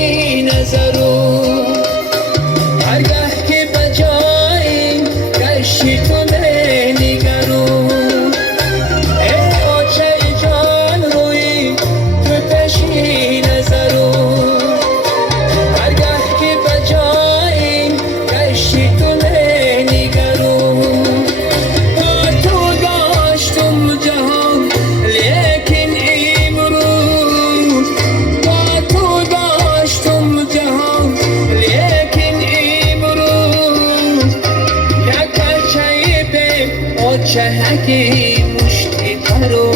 آتشی نظرو هرگه که بجایی گشتی تو نگرو ای آتشه جان روی تو تشی نظرو هرگه که بجایی گشتی تو نگرو با تو داشتم جهان لیکن امروز با تو داشتم جهان لیکن امروز یک پرچه به آتشکی مشتی پرو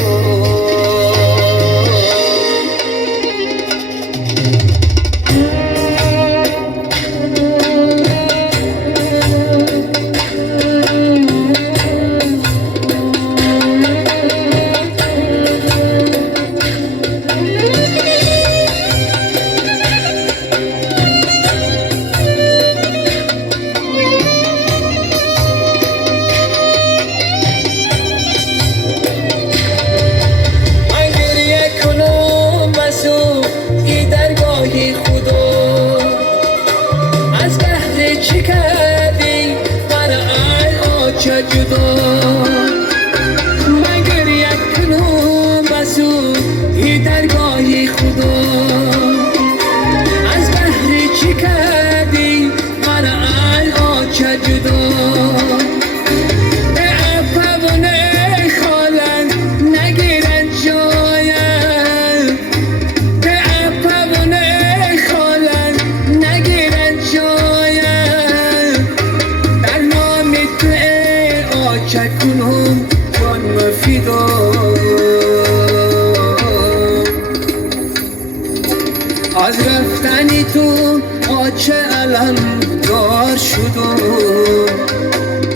چه کردی برای آتش جدا من گریه کنم بسوی درگاه خدا از بحر چه کردی برای آتش جدا افغانه خالن نگیرن جایم افغانه خالن نگیرن جایم در نام تو آتش کنم جان مفیدا از رفتنی تو آتش علم دار شدم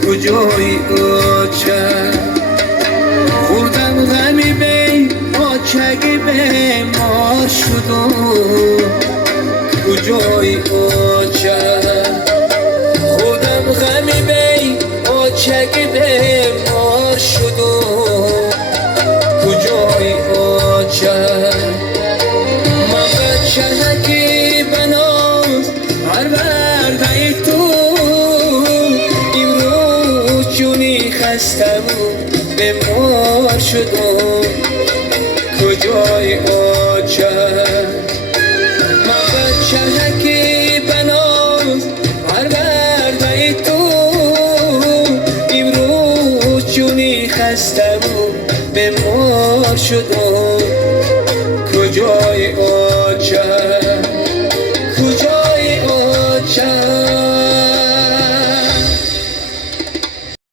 کجای آتش خودم غمی بی آتشگی بیمار شدم کجای آتش خودم غمی بی آتشگی بیمار شدم کجای آتش من بچه‌کی بناز پرورده تو امروز جونی خسته بود بیمار شدم کجای آتش من بچه‌کی بناز پرورده تو امروز جونی خسته بود بیمار شدم کجای آتش کجای